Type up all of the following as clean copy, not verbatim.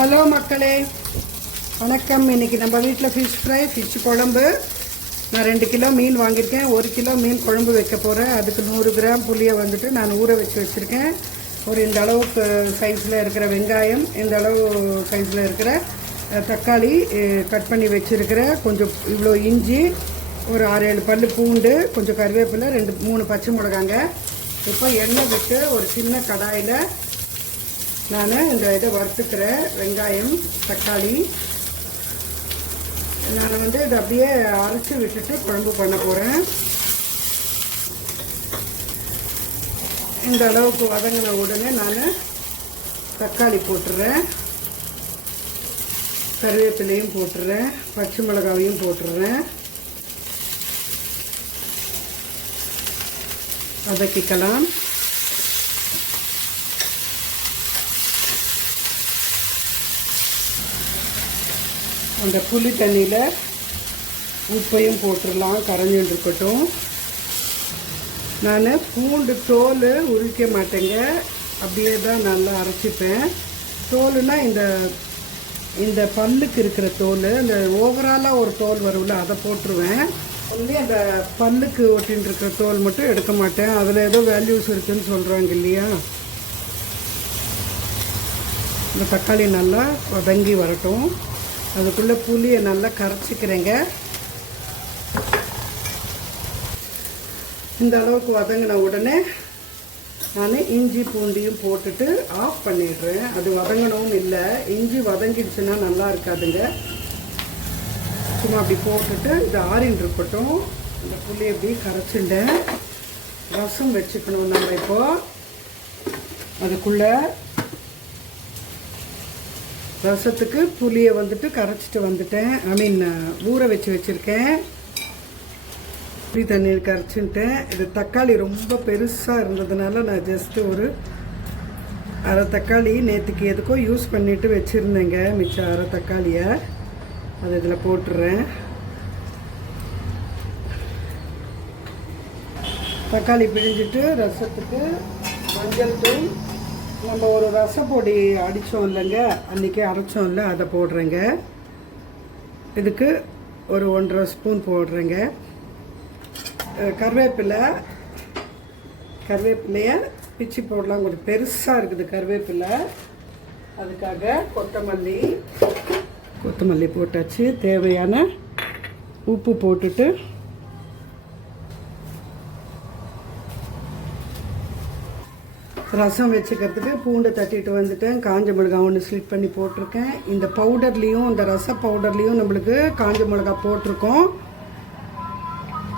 Hello மக்களே, வணக்கம். இன்றைக்கி நம்ம வீட்டில் ஃபிஷ் ஃப்ரை, ஃபிஷ் குழம்பு. நான் 2 கிலோ மீன் வாங்கியிருக்கேன். 1 கிலோ மீன் குழம்பு வைக்க போகிறேன். அதுக்கு 100 கிராம் புளியை வந்துட்டு நான் ஊற வச்சுருக்கேன். இந்த அளவுக்கு சைஸில் இருக்கிற வெங்காயம், இந்த அளவு சைஸில் இருக்கிற தக்காளி கட் பண்ணி வச்சுருக்கிறேன். கொஞ்சம் இவ்வளோ இஞ்சி, ஒரு 6-7 பல் பூண்டு, கொஞ்சம் கருவேப்பிலை, 2-3 பச்சை மிளகாங்க. இப்போ எண்ணெய் விட்டு ஒரு சின்ன கடாயில் நான் இந்த இதை வறுத்துக்கிறேன். வெங்காயம், தக்காளி நான் இதை அப்படியே அரைச்சி விட்டுட்டு குழம்பு பண்ண போகிறேன். இந்த அளவுக்கு வதங்கின உடனே நான் தக்காளி போட்டுடுறேன், கருவேப்பிலையும் போட்டுடுறேன், பச்சை மிளகாவையும் போட்டுடுறேன். வதக்கிக்கலாம். அந்த புளி தண்ணியில் உப்பையும் போட்டுடலாம், கரைஞ்சிட்டு இருக்கட்டும். நான் பூண்டு தோல் உரிக்க மாட்டேங்க, அப்படியே தான் நல்லா அரைச்சிப்பேன். தோலுனா இந்த பல்லுக்கு இருக்கிற தோல், அந்த ஓவராலாக ஒரு தோல் வரும்ல, அதை போட்டுருவேன். ஒன்லி அந்த பல்லுக்கு ஒட்டின்னு இருக்கிற தோல் மட்டும் எடுக்க மாட்டேன். அதில் ஏதோ வேல்யூஸ் இருக்குதுன்னு சொல்கிறாங்க இல்லையா. இந்த தக்காளி நல்லா வதங்கி வரட்டும். அதுக்குள்ளே புளியை நல்லா கரைச்சிக்கிறேங்க. இந்த அளவுக்கு வதங்கின உடனே நான் இஞ்சி பூண்டியும் போட்டுட்டு ஆஃப் பண்ணிடுறேன். அது வதங்கணும் இல்லை, இஞ்சி வதங்கிடுச்சுன்னா நல்லா இருக்காதுங்க. சும்மா அப்படி போட்டுட்டு இது ஆறின்னு இருக்கட்டும். இந்த புளியை எப்படி கரைச்சிட்டேன். ரசம் வச்சுக்கணும் நம்ம இப்போது. அதுக்குள்ளே ரசத்துக்கு புளியை கரைச்சிட்டு வந்துட்டேன். ஊற வச்சுருக்கேன். புளி தண்ணீர் கரைச்சின்ட்டேன். இது தக்காளி ரொம்ப பெருசாக இருந்ததுனால நான் ஜஸ்ட்டு ஒரு அரை தக்காளி நேற்றுக்கு எதுக்கோ யூஸ் பண்ணிவிட்டு வச்சுருந்தேங்க. மிச்சம் அரை தக்காளியை அது இதில் போட்டுடுறேன். தக்காளி பிழிஞ்சிட்டு ரசத்துக்கு மஞ்சள் தூள், நம்ம ஒரு ரசப்பொடி அடித்தோம் இல்லைங்க, அன்றைக்கி அரைச்சோம் இல்லை, அதை போடுறேங்க. இதுக்கு ஒரு 1.5 ஸ்பூன் போடுறேங்க. கருவேப்பிலையை பிச்சு போடலாம். கொஞ்சம் பெருசாக இருக்குது கருவேப்பிலை, அதுக்காக கொத்தமல்லி போட்டாச்சு. தேவையான உப்பு போட்டுட்டு ரசம் வச்சுக்கிறதுக்கு பூண்டை தட்டிட்டு வந்துட்டேன். காஞ்ச மிளகாய் 1 ஸ்லிட் பண்ணி போட்டிருக்கேன். இந்த பவுடர்லேயும், இந்த ரச பவுடர்லேயும் நம்மளுக்கு காஞ்ச மிளகாய் போட்டிருக்கோம்.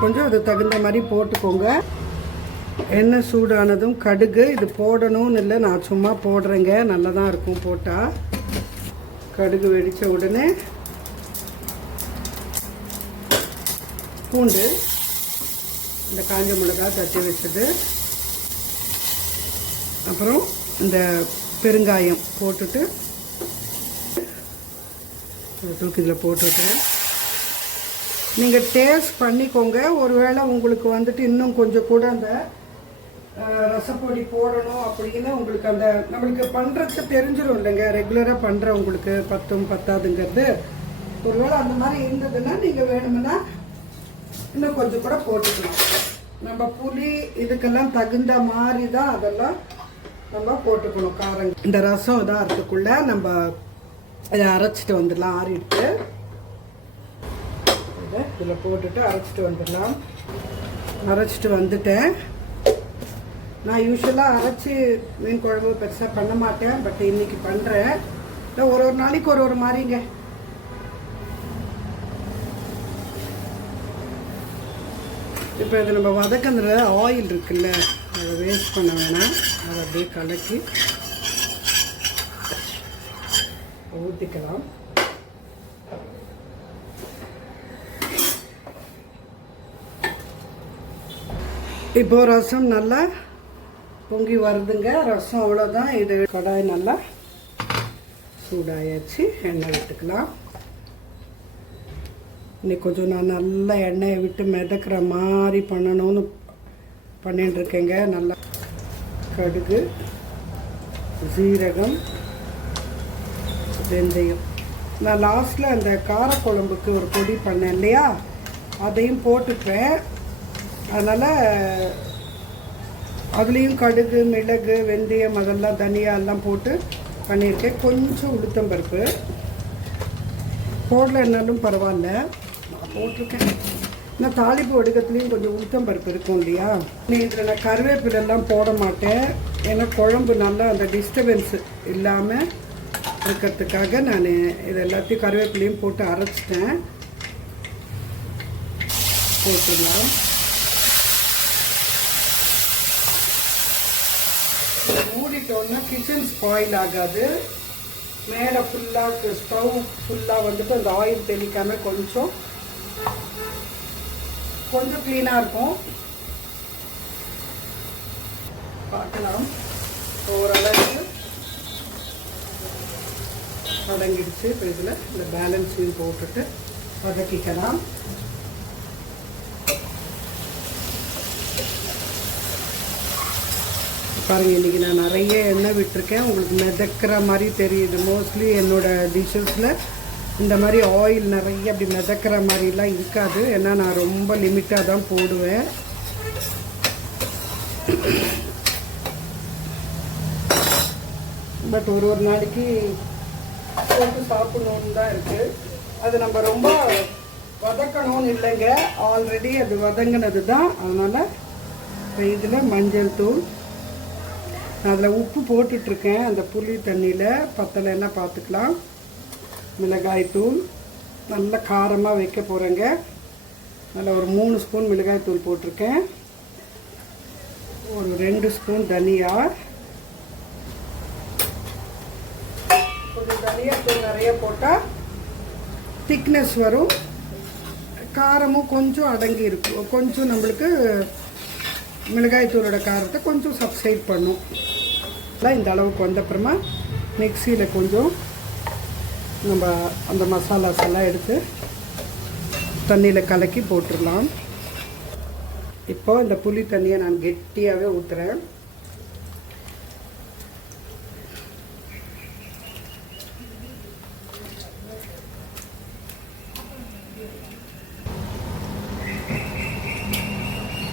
கொஞ்சம் அது தகுந்த மாதிரி போட்டுக்கோங்க. எண்ணெய் சூடானதும் கடுகு, இது போடணும்னு இல்லை, நான் சும்மா போடுறேங்க, நல்லா தான் இருக்கும் போட்டால். கடுகு வெடித்த உடனே பூண்டு, இந்த காஞ்ச மிளகாய் தட்டி வச்சது, அப்புறம் இந்த பெருங்காயம் போட்டுட்டு தூக்கி இதில் போட்டுட்டு நீங்கள் டேஸ்ட் பண்ணிக்கோங்க. ஒருவேளை உங்களுக்கு இன்னும் கொஞ்சம் கூட அந்த ரசப்பொடி போடணும் அப்படின்னு உங்களுக்கு அந்த நம்மளுக்கு பண்ணுறது தெரிஞ்சிடும் இல்லைங்க. ரெகுலராக பண்ணுறவங்களுக்கு பத்தாதுங்கிறது. ஒருவேளை அந்த மாதிரி இருந்ததுன்னா நீங்கள் வேணும்னா இன்னும் கொஞ்சம் கூட போட்டுக்கலாம். நம்ம புளி இதுக்கெல்லாம் தகுந்த மாதிரி தான் அதெல்லாம் நம்ம போட்டுக்கணும். காரங்க இந்த ரசம் இதாக இருக்கக்குள்ள நம்ம இதை அரைச்சிட்டு வந்துடலாம். ஆறிட்டு இதில் போட்டுட்டு அரைச்சிட்டு வந்துடலாம். அரைச்சிட்டு வந்துட்டேன். நான் யூஸ்வலாக அரைச்சி மீன் குழம்பு பெருசாக பண்ண மாட்டேன், பட் இன்னைக்கு பண்ணுறேன். இல்லை, ஒரு நாளைக்கு ஒரு மாதிரிங்க. இப்போ இது நம்ம வதக்கிறதுல ஆயில் இருக்குல்ல, அதை வேஸ்ட் பண்ண வேணாம். அதை அப்படியே கலக்கி ஊற்றிக்கலாம். இப்போது ரசம் நல்லா பொங்கி வருதுங்க. ரசம் அவ்வளோதான். இது கடாய் நல்லா சூடாயாச்சு. எண்ணெய் விட்டுக்கலாம். இன்னைக்கு கொஞ்சம் நான் நல்லா எண்ணெயை விட்டு மிதக்கிற மாதிரி பண்ணணும்னு பண்ணிட்டுருக்கேங்க. நல்லா கடுகு, சீரகம், வெந்தயம். நான் லாஸ்ட்டில் அந்த காரக்குழம்புக்கு ஒரு பொடி பண்ணேன் இல்லையா, அதையும் போட்டுப்பேன். அதனால் அதுலேயும் கடுகு, மிளகு, வெந்தயம் அதெல்லாம் தனியாக எல்லாம் போட்டு பண்ணியிருக்கேன். கொஞ்சம் உளுத்தம்பருப்பு போடலைன்னாலும் பரவாயில்ல, நான் போட்டிருக்கேன். நான் தாளிப்பு வடிகத்துலேயும் கொஞ்சம் உளுத்தம்பருப்பு இருக்கும் இல்லையா. இதில் நான் கருவேப்பிலெல்லாம் போட மாட்டேன், ஏன்னா குழம்பு நல்லா அந்த டிஸ்டர்பன்ஸு இல்லாமல் இருக்கிறதுக்காக நான் இது எல்லாத்தையும் கருவேப்பிலையும் போட்டு அரைச்சிட்டேன். போட்டுடலாம். மூடிட்டோன்னா கிச்சன் ஸ்பாயில் ஆகாது. மேலே ஃபுல்லாக ஸ்டவ் ஃபுல்லாக வந்துட்டு அந்த ஆயில் தெளிக்காமல் கொஞ்சம் க்ளீனாக இருக்கும். பார்க்கலாம். ஓரளவுக்கு அடங்கிடுச்சு. இப்போ இதில் இந்த பேலன்ஸையும் போட்டுட்டு வதக்கிக்கலாம். பாருங்கள், இன்றைக்கி நான் நிறைய எண்ணெய் விட்டுருக்கேன். உங்களுக்கு மிதக்கிற மாதிரி தெரியுது. மோஸ்ட்லி என்னோடய டிஷ்ஷஸில் இந்த மாதிரி ஆயில் நிறைய அப்படி மிதக்கிற மாதிரிலாம் இருக்காது, ஏன்னா நான் ரொம்ப லிமிட்டாக தான் போடுவேன். பட் ஒரு நாளைக்கு போட்டு சாப்பிட்ணுன்னு தான் இருக்குது. அது நம்ம ரொம்ப வதக்கணும்னு இல்லைங்க, ஆல்ரெடி அது வதங்கினது தான். அதனால் இதில் மஞ்சள் தூள், அதில் உப்பு போட்டுட்ருக்கேன். அந்த புளி தண்ணியில் பத்தலைன்னா பார்த்துக்கலாம். மிளகாய் தூள் நல்லா காரமாக வைக்க போகிறேங்க. அதில் ஒரு 3 ஸ்பூன் மிளகாய் தூள் போட்டிருக்கேன். ஒரு 2 ஸ்பூன் தனியா. கொஞ்சம் தனியாத்தூள் நிறைய போட்டால் திக்னஸ் வரும், காரமும் கொஞ்சம் அடங்கி இருக்கும். கொஞ்சம் நம்மளுக்கு மிளகாய் தூளோட காரத்தை கொஞ்சம் சப்சைட் பண்ணும். இந்த அளவுக்கு வந்தப்புறமா மிக்சியில் கொஞ்சம் நம்ம அந்த மசாலாஸ் எல்லாம் எடுத்து தண்ணியில் கலக்கி போட்டுடலாம். இப்போ இந்த புளி தண்ணியை நான் கெட்டியாகவே ஊற்றுறேன்.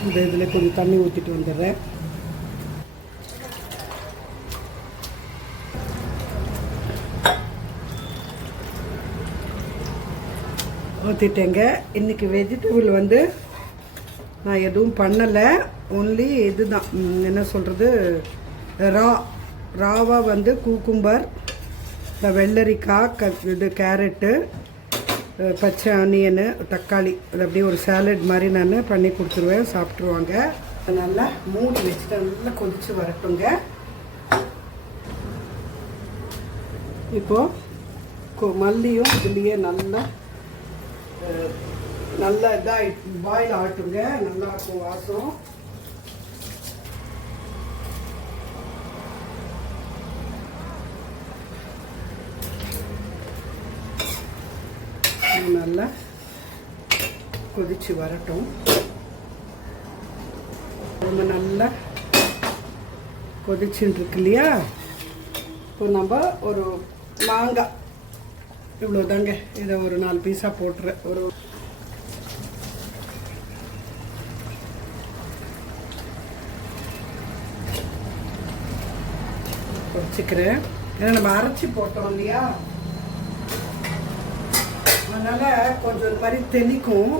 இந்த இதில் கொஞ்சம் தண்ணி ஊற்றிட்டு வந்துடுறேன். ஊற்றிட்டேங்க. இன்றைக்கி வெஜிடபிள் வந்து நான் எதுவும் பண்ணலை, ஒன்லி இது தான் என்ன சொல்கிறது, ராவாக வந்து கூக்கும்பர், இந்த வெள்ளரிக்காய், இது கேரட்டு, பச்சை ஆனியனு, தக்காளி, அது அப்படியே ஒரு சாலட் மாதிரி நான் பண்ணி கொடுத்துருவேன், சாப்பிட்ருவாங்க. நல்லா மூடி வச்சுட்டு நல்லா கொதித்து வரட்டுங்க. இப்போது மல்லியும் இதுலேயே நல்லா இதாக பாயில் ஆட்டுங்க, நல்லா இருக்கும் வாசம். நல்லா கொதிச்சு வரட்டும். ரொம்ப நல்லா கொதிச்சுட்டு இருக்கு இல்லையா. இப்போ நம்ம ஒரு மாங்காய் இவ்வளோ தாங்க, இதை ஒரு 4 பீஸாக போட்டுறேன். ஒரு பொரிச்சிக்கிறேன், ஏன்னா நம்ம அரைச்சி போட்டோம் இல்லையா, அதனால் கொஞ்சம் இது மாதிரி தெளிக்கும்.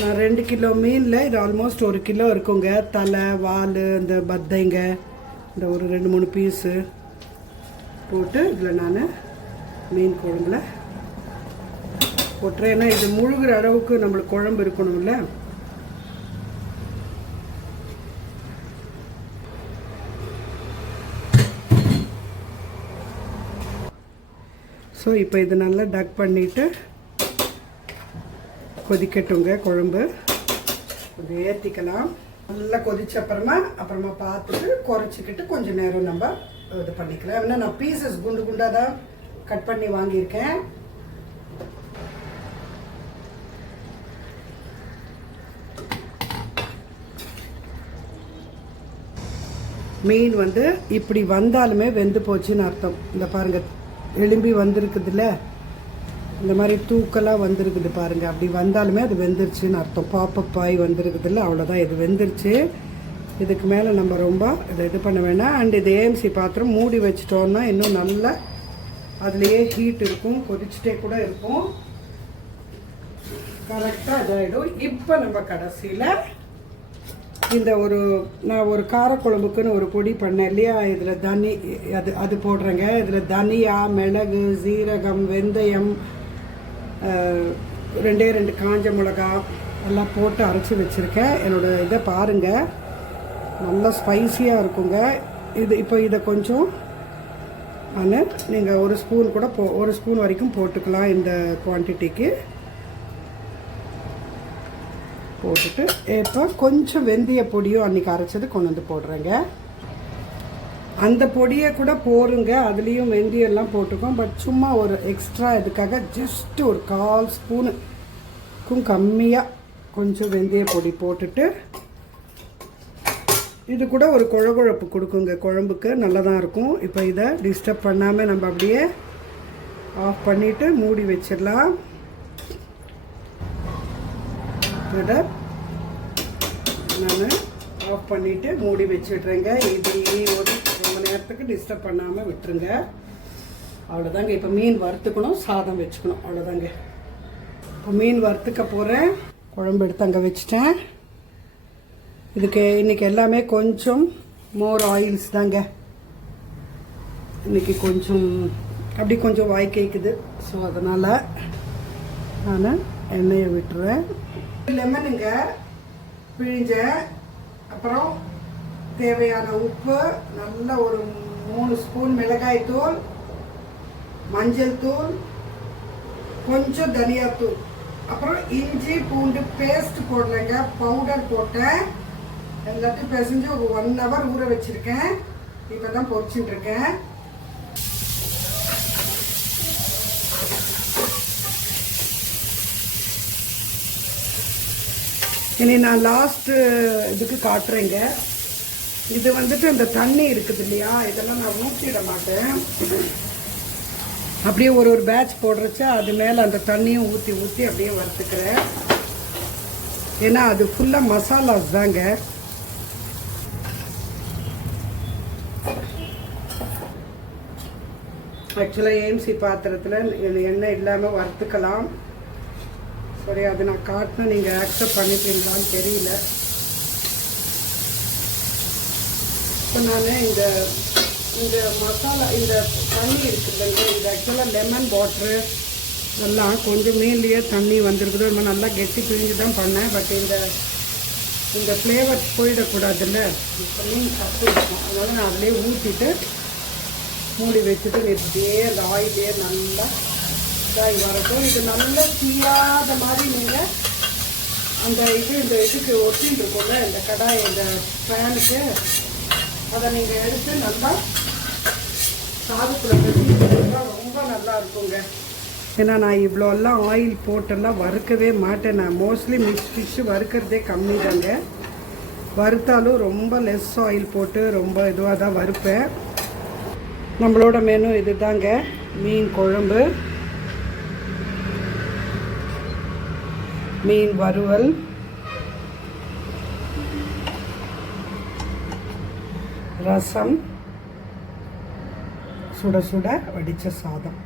நான் 2 கிலோ மீனில் இது ஆல்மோஸ்ட் 1 கிலோ இருக்குங்க. தலை, வால், இந்த பத்தைங்க, இந்த ஒரு 2-3 பீஸு போட்டு இதில் நான் மீன் குழம்புல போட்டுறேன். ஏன்னா இது முழுகிற அளவுக்கு நம்மளுக்கு குழம்பு இருக்கணும்ல. ஸோ இப்போ இது நல்லா டக் பண்ணிவிட்டு கொதிக்கட்டுங்க. குழம்பு கொஞ்சம் ஏற்றிக்கலாம். நல்லா கொதிச்ச அப்புறமா பார்த்துட்டு குறைச்சிக்கிட்டு கொஞ்சம் நேரம் நம்ம இது பண்ணிக்கலாம். ஏன்னா நான் பீசஸ் குண்டு குண்டாக தான் கட் பண்ணி வாங்கியிருக்கேன். மீன் வந்து இப்படி வந்தாலுமே வெந்து போச்சுன்னு அர்த்தம். இந்த பாருங்கள் எலும்பி வந்திருக்குதுல்ல, இந்த மாதிரி தூக்கலாக வந்திருக்குது பாருங்கள். அப்படி வந்தாலுமே அது வெந்துருச்சுன்னு அர்த்தம். பாப்பப் ஆகி வந்திருக்குதுல்ல, அவ்வளோதான், இது வெந்துருச்சு. இதுக்கு மேலே நம்ம ரொம்ப இதை இது பண்ண வேண்டாம். அண்ட் இது ஏஎம்சி பாத்திரம் மூடி வச்சிட்டோன்னா இன்னும் நல்லா அதுலேயே ஹீட் இருக்கும், கொதிச்சுட்டே கூட இருக்கும், கரெக்டாக இதாகிடும். இப்போ நம்ம கடைசியில் இந்த நான் ஒரு காரக்குழம்புக்குன்னு ஒரு பொடி பண்ணேன் இல்லையா, இதில் அது போடுறேங்க. இதில் தனியா, மிளகு, சீரகம், வெந்தயம், 2 காஞ்ச மிளகா எல்லாம் போட்டு அரைச்சி வச்சுருக்கேன். என்னோடய இதை பாருங்கள், நல்லா ஸ்பைஸியாக இருக்குங்க இது. இப்போ இதை கொஞ்சம் நீங்கள் ஒரு ஸ்பூன் கூட ஒரு ஸ்பூன் வரைக்கும் போட்டுக்கலாம். இந்த குவான்டிட்டிக்கு போட்டுட்டு இப்போ கொஞ்சம் வெந்தய பொடியும் அன்றைக்கி அரைச்சது கொண்டு வந்து போடுறேங்க. அந்த பொடியை கூட போருங்க, அதுலேயும் வெந்தயம்லாம் போட்டுக்கோம். பட் சும்மா ஒரு எக்ஸ்ட்ரா இதுக்காக ஜஸ்ட் ஒரு 1/4 ஸ்பூனுக்கும் கம்மியாக கொஞ்சம் வெந்தய பொடி போட்டுட்டு, இது கூட ஒரு குழகுழப்பு கொடுக்குங்க குழம்புக்கு, நல்லா தான் இருக்கும். இப்போ இதை டிஸ்டர்ப் பண்ணாமல் நம்ம அப்படியே ஆஃப் பண்ணிவிட்டு மூடி வச்சிடலாம். இதை நான் ஆஃப் பண்ணிவிட்டு மூடி வச்சிடுறேங்க. இது ஒரு ரொம்ப நேரத்துக்கு டிஸ்டர்ப் பண்ணாமல் விட்டுருங்க. அவ்வளோதாங்க. இப்போ மீன் வறுத்துக்கணும், சாதம் வச்சுக்கணும், அவ்வளோதாங்க. இப்போ மீன் வறுத்துக்க போகிறேன். குழம்பு எடுத்து அங்கே வச்சுட்டேன். இதுக்கு இன்றைக்கி எல்லாமே கொஞ்சம் மோர் ஆயில்ஸ் தாங்க. இன்றைக்கி கொஞ்சம் அப்படி கொஞ்சம் வாய் கேட்குது. ஸோ அதனால் நான் எண்ணெயை விட்டுருவேன். லெமனுங்க பிழிஞ்சேன். அப்புறம் தேவையான உப்பு, நல்ல ஒரு 3 ஸ்பூன் மிளகாய் தூள், மஞ்சள் தூள், கொஞ்சம் தனியாத்தூள், அப்புறம் இஞ்சி பூண்டு பேஸ்ட் போடலைங்க, பவுடர் போட்டேன். எல்லாத்தையும் பிசைஞ்சு ஒரு 1 hour ஊற வச்சுருக்கேன். இப்போ தான் பொரிச்சுட்டுருக்கேன். இனி நான் லாஸ்ட்டு இதுக்கு காட்டுறேங்க. இது வந்துட்டு அந்த தண்ணி இருக்குது இல்லையா, இதெல்லாம் நான் ஊற்றிட மாட்டேன். அப்படியே ஒரு பேட்ச் போடுறச்ச அது மேலே அந்த தண்ணியும் ஊற்றி ஊற்றி அப்படியே வறுத்துக்கிறேன். ஏன்னா அது ஃபுல்லாக மசாலாஸ் தாங்க. ஆக்சுவலாக ஏஎம்சி பாத்திரத்தில் எண்ணெய் இல்லாமல் வறுத்துக்கலாம். சரி, அது நான் காட்டினேன், நீங்கள் ஆக்செப்ட் பண்ணிப்பீங்களான்னு தெரியல. இப்போ நான் இந்த மசாலா, இந்த தண்ணி இருக்குதுங்க, இது ஆக்சுவலாக லெமன் வாட்ரு நல்லா கொஞ்சம் மீன்லேயே தண்ணி வந்துருக்குது. ரொம்ப நல்லா கெட்டி பிழிஞ்சு தான் பண்ணேன். பட் இந்த ஃப்ளேவர் போயிடக்கூடாதுல்ல, இப்போ மீன் சத்து இருக்கும். அதனால் நான் அதிலே ஊற்றிட்டு மூடி வச்சுட்டு இப்படியே அந்த ஆயிலே நல்லா இதாகி வரட்டும். இது நல்லா தீயாத மாதிரி நீங்கள் அந்த இந்த இதுக்கு ஒட்டின்னு இருக்கும்ல, இந்த கடாய், இந்த பேனுக்கு, அதை நீங்கள் எடுத்து நல்லா சாதத்தில் வச்சுட்டா ரொம்ப நல்லா இருக்குங்க. ஏன்னா நான் இவ்வளோலாம் ஆயில் போட்டெல்லாம் வறுக்கவே மாட்டேன். நான் மோஸ்ட்லி ஃபிஷ்ஷு வறுக்கிறதே கம்மி தாங்க. வறுத்தாலும் ரொம்ப லெஸ் ஆயில் போட்டு ரொம்ப இதுவாக தான் வறுப்பேன். நம்மளோட மெனு இது தாங்க. மீன் குழம்பு, மீன் வறுவல், ரசம், சுட சுட வடித்த சாதம்.